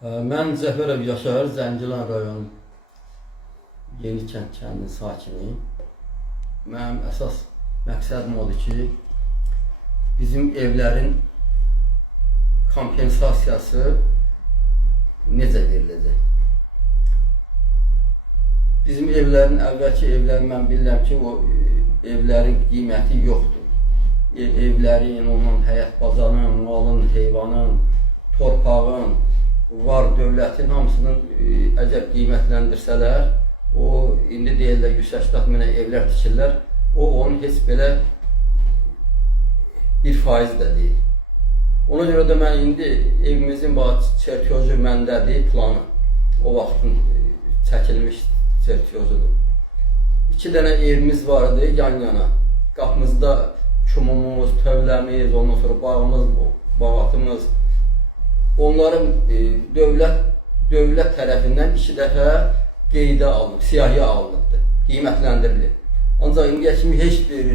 Mən Zəfərov Yaşar, Zəngilan rayonu Yenikənd kəndinin sakiniyim. Mənim əsas məqsədim odur ki, bizim evlərin kompensasiyası necə veriləcək? Bizim evlərin, əvvəlki evlərin mən bilirəm ki, o evlərin qiyməti yoxdur. Evlərin, onun həyat bazanın, malın, heyvanın, torpağın, var dövlətin hamısının əgər qiymətləndirsələr, o indi deyirlər 180 minə evlər tikirlər, o onun heç belə 1% də deyil. Ona görə də mən indi evimizin çertyozu məndədir, planı. O vaxtın çəkilmiş çertyozudur. 2 dənə evimiz vardı yan-yana. Qapımızda çumumuz, tövləmiz, ondan sonra bağımız, bağatımız. Onların dövlət tərəfindən 2 dəfə qeydə alınıb, siyahıya alınıbdır, qiymətləndirilir. Ancaq indiyə kimi heç bir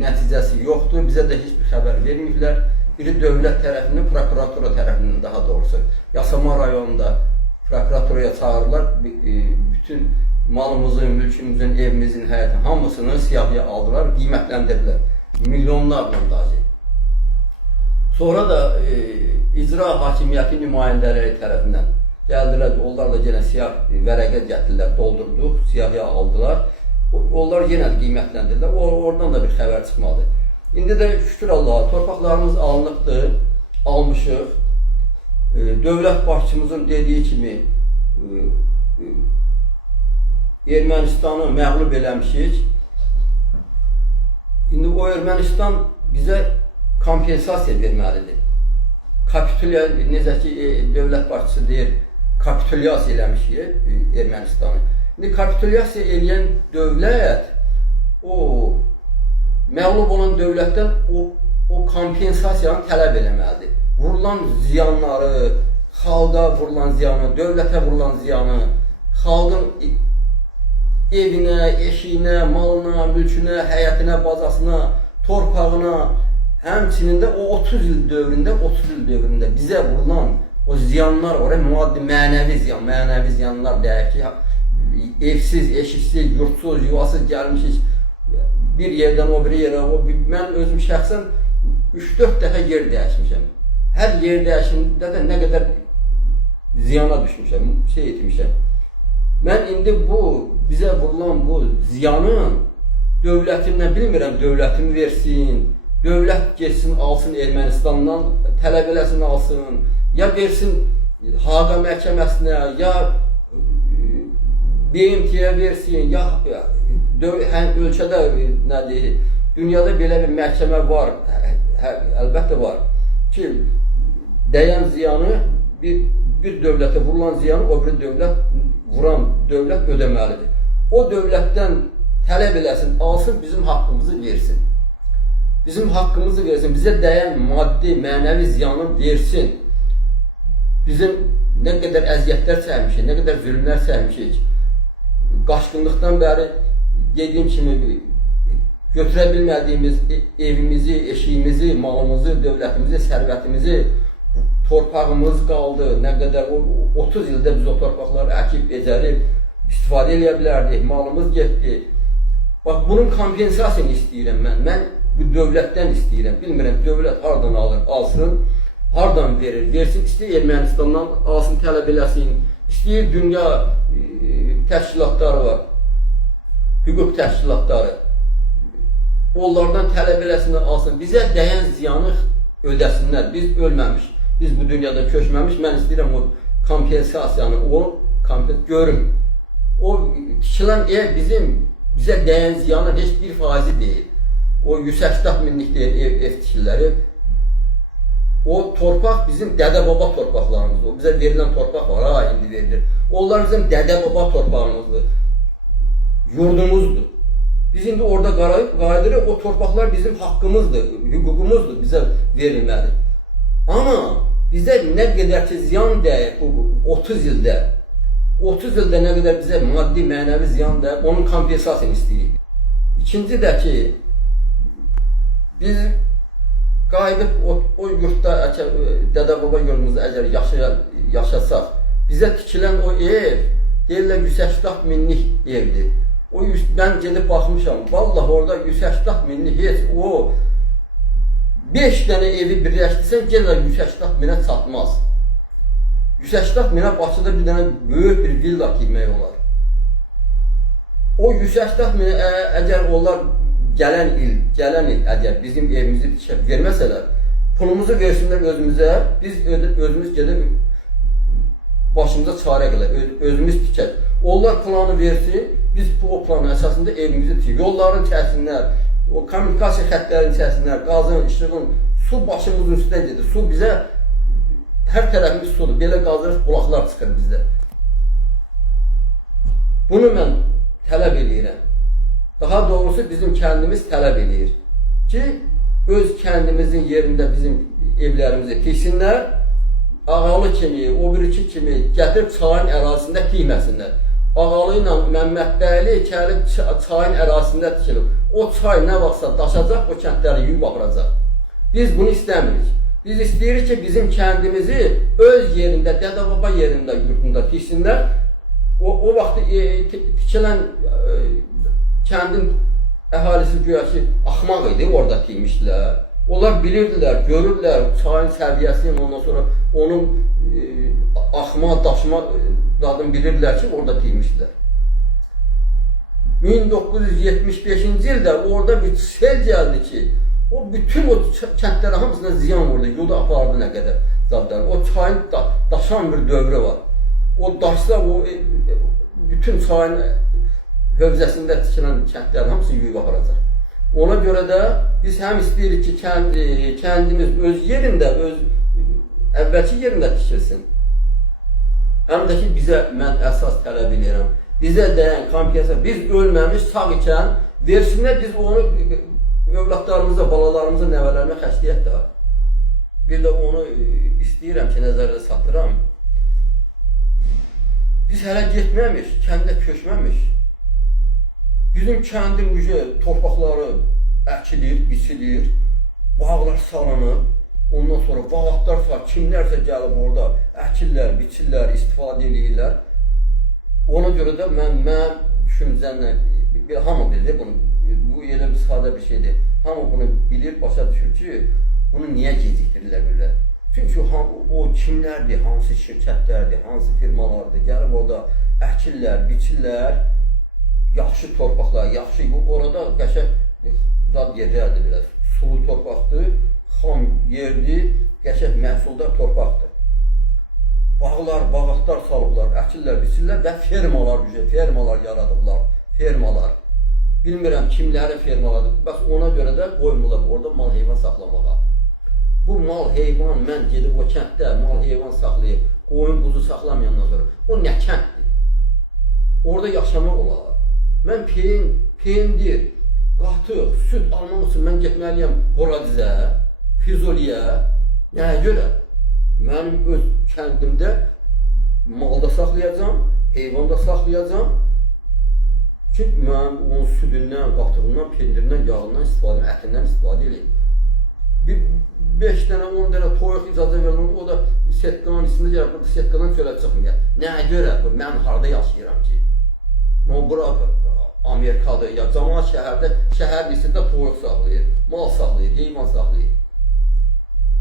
nəticəsi yoxdur, bizə də heç bir xəbər verməyiblər. Biri dövlət tərəfindən, prokuratura tərəfindən daha doğrusu. Yasamal rayonunda prokuraturaya çağırırlar, bütün malımızın, mülkümüzün, evimizin, həyatın hamısını siyahıya aldılar, qiymətləndirirlər. Milyonlarla dahi. Sonra da icra hakimiyyəti nümayəndələri tərəfindən gəldilər, onlar da yenə siyah vərəqə gətirdilər, doldurduq, siyahıya aldılar. Onlar yenə də qiymətləndirdilər, oradan da bir xəbər çıxmadı. İndi də şükür Allaha, torpaqlarımız alınıbdır, almışıq. Dövlət başçımızın dediyi kimi Ermənistanı məğlub eləmişik. İndi o Ermənistan bizə kompensasiya verməlidir. Necə ki, dövlət başçısı deyir, kapitulyasiya eləmişik Ermənistanı. İndi kapitulyasiya eləyən dövlət, o məğlub olan dövlətdən o kompensasiyanı tələb eləməlidir. Vurulan ziyanları, xalqa vurulan ziyanı, dövlətə vurulan ziyanı, xalqın evinə, eşiyinə, malına, mülkünə, həyətinə, bazasına, torpağına, həmçinin də o 30 il dövründə bizə vurulan o ziyanlar, oraya maddi, mənəvi ziyanlar deyək ki, evsiz, eşiksiz, yurtsuz, yuvasız gəlmişik bir yerdən o bir yerə. Mən özüm şəxsən 3-4 dəfə yer dəyişmişəm. Hər yer dəyişimdə də nə qədər ziyana düşmüşəm, etmişəm. Mən indi bizə vurulan bu ziyanın dövlətimlə bilmirəm, dövlətim versin, dövlət geçsin, alsın Ermənistandan, tələb eləsin, alsın, ya versin Haqa məhkəməsinə, ya BMT-yə versin, ya ölkədə, dünyada belə bir məhkəmə var, əlbəttə var ki, dəyən ziyanı, bir dövlətə vurulan ziyanı o bir vuran dövlət ödəməlidir. O dövlətdən tələb eləsin, alsın, bizim haqqımızı versin. Bizim haqqımızı versin, bizə dəyən maddi, mənəvi ziyanı versin. Bizim nə qədər əziyyətlər çəkmişik, nə qədər zülmlər çəkmişik. Qaçqınlıqdan bəri dediyim kimi götürə bilmədiyimiz evimizi, eşiyimizi, malımızı, dövlətimizi, sərvətimizi, torpağımız qaldı. Nə qədər 30 ildə biz o torpaqları əkib, becərib, istifadə edə bilərdik, malımız getdi. Bax, bunun kompensasiyonu istəyirəm mən. Mən bu dövlətdən istəyirəm. Bilmirəm, dövlət hardan alır, alsın, hardan verir, versin, istəyir Ermənistandan alsın, tələb eləsin, istəyir dünya təşkilatları var, hüquq təşkilatları, onlardan tələb eləsin, alsın, bizə dəyən ziyanı ödəsinlər, biz ölməmiş, biz bu dünyada köçməmiş, mən istəyirəm o kompensasiyanı, görüm. O tikilən ev bizə dəyən ziyanın heç 1% deyil. O 180 minlik deyil ev tikirləri. O torpaq bizim dədə-baba torpaqlarımızdır. O bizə verilən torpaq var, indi verilir. Onlar bizim dədə-baba torpağımızdır, yurdumuzdur. Biz indi orada qayıdırıq, o torpaqlar bizim haqqımızdır, hüququmuzdur, bizə verilməli. Amma bizə nə qədər ki ziyan dəyib, 30 ildə nə qədər bizə maddi, mənəvi ziyan dəyib, onun kompensasiyonu istəyirik. İkinci də ki, biz qayıdıb o yurtda dədə-baba yurdumuzda əgər yaşasaq, bizə tikilən o ev, deyirlər 180 minlik evdir. Ben gedib baxmışam, vallahi orada 180 minlik heç o 5 dənə evi birləşdirsən, gələr 180 minə çatmaz. 180 minə Bakıda bir dənə böyük bir villa girmək olar. O 180 minə əgər onlar gələn il əgər bizim evimizi tikib verməsələr, pulumuzu versinlər özümüzə, biz özümüz gedib başımıza çarə qılaq, özümüz tikək. Onlar planı versin, biz o planın əsasında evimizi tikək. Yolların kəsinlər, o kommunikasiya xətlərinin kəsinlər, qazın, işığın, su başımızın üstünə gedir. Su bizə, hər tərəfimiz sudur. Belə qazırıq, bulaqlar çıxır bizdə. Bunu mən tələb edirəm. Daha doğrusu bizim kəndimiz tələb edir ki, öz kəndimizin yerində bizim evlərimizi tiksinlər, Ağalı kimi, o biriki kimi gətirib çayın ərazisində tikməsinlər. Ağalı ilə Məmmədbəyli gəlib çayın ərazisində tikilib. O çay nə vaxtsa daşacaq, o kəndləri yuyub aparacaq. Biz bunu istəmirik. Biz istəyirik ki, bizim kəndimizi öz yerində, dədə-baba yerində, yurtunda tiksinlər. O vaxt tikilən kəndin əhalisi güya ki, axmaq idi, orada tikmişdilər. Onlar bilirdilər, görürlər çayın səviyyəsini, ondan sonra onun axma, daşma zadını bilirdilər ki, orada tikmişdilər. 1975-ci ildə orada bir sel gəldi ki, o bütün o kəndlərə hamısına ziyan vurdu, yolda apardı nə qədər zadlar. O çayın daşan bir dövrü var. O daşsa, o bütün çayın hövzəsində tikilən kəndlərin hamısını yuyub aparacaq. Ona görə də biz həm istəyirik ki, kəndimiz öz yerində, öz əvvəlki yerində tikilsin. Həm də ki, bizə mən əsas tələb edirəm. Bizə dəyən kompensasiya, biz ölməmiş sağ ikən versinlər, biz onu övladlarımıza, balalarımıza, nəvələrimə xərcləyək də. Bir də onu istəyirəm ki, nəzərdə satıram. Biz hələ getməmiş, kəndə köçməmiş. Bizim kəndin torpaqları əkilir, biçilir, bağlar salınır. Ondan sonra vaxtlar var, kimlərsə gəlib orada əkirlər, biçirlər, istifadə edirlər. Ona görə də mən düşüncəmlə, hamı bilir bunu, bu elə bir sadə bir şeydir. Hamı bunu bilir, başa düşür ki, bunu niyə gecikdirirlər belə? Çünki o kimlərdir, hansı şirkətlərdir, hansı firmalardır, gəlib orada əkirlər, biçirlər, yaxşı torpaqlar, yaxşı, orada qəşəng zad yerlərdir biraz. Sulu torpaqdır, xam yerdir, qəşəng məhsuldar torpaqdır. Bağlar, bağatlar salıblar, əkirlər, biçirlər və fermalar yaradıblar, fermalar. Bilmirəm kimləri fermaladır, bəs ona görə də qoymurlar orada mal heyvan saxlamağa. Bu mal heyvan, mən gedib o kənddə mal heyvan saxlayıb, qoyun quzu saxlamayandan sonra, o nə kənddir? Orada yaşamaq olar. Mən pendir, qatıq, süt almaq üçün mən getməliyəm Horadizə, Füzuliyə. Nəyə görə? Mənim öz kəndimdə malda saxlayacam, heyvanda saxlayacam ki, mən onun südündən, qatığından, pendirindən, yağından istifadə edeyim, ətindən istifadə edeyim. 5 dənə, 10 dənə toyuq icazə verilir, o da setkanın içində gəlir, burada setkadan çölə çıxmıyor. Nəyə görə? Mən harada yaşayıram ki? Bura Amerikada, ya cəmaət şəhərin içində toyuq saxlayır, mal saxlayır, heyvan saxlayır.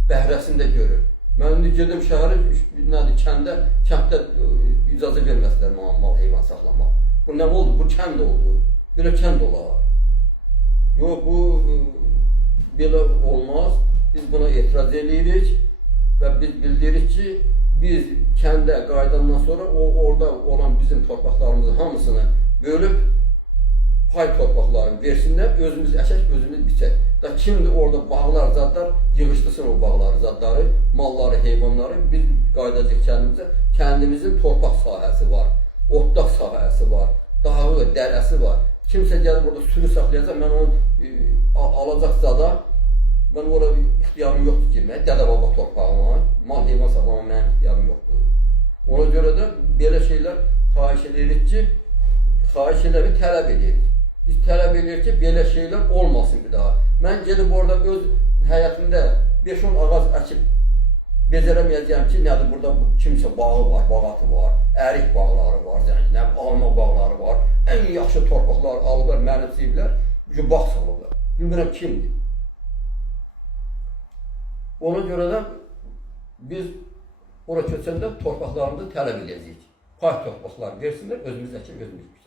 Bəhrəsində görür. Mən indi gedim şəhəri, kənddə icazə verməslər mal, heyvan saxlamaq. Bu nə oldu? Bu kənd oldu. Belə kənd olar. Yox, bu belə olmaz. Biz buna etiraz edirik və biz bildiririk ki, biz kəndə qayıdandan sonra orada olan bizim torpaqlarımızın hamısını bölüb pay torpaqlarını versinlər, özümüz əkək, özümüz biçək. Da kimdir orada bağlar, zadlar, yığışdırsın o bağları, zadları, malları, heyvanları, biz qaydacaq kəndimizə, kəndimizin torpaq sahəsi var, otlaq sahəsi var, dağı, dərəsi var. Kimsə gəlib orada sürü saxlayacaq, mən onu alacaq zada, mən orada ixtiyarım yoxdur ki, dədə-baba torpağıma, mal, heyvan saxlama mənim ixtiyarım yoxdur. Ona görə də belə şeylər xahiş edirik ki, tələb edirik. Biz tələb edirik ki, belə şeylər olmasın bir daha. Mən gedib orada öz həyatımda 5-10 ağac əkib beceremeyeceğim ki, nədir burada kimsə bağı var, bağatı var, ərik bağları var, zəngin, alma bağları var, ən yaxşı torpaqları alıblar, mənimsəyiblər, bu bağ salıblar. Bilmirəm kimdir. Ona görə də biz ora köçəndə torpaqlarımızı tələb edəcəyik. Pay torpaqları versinlər, özümüz əkib, özümüz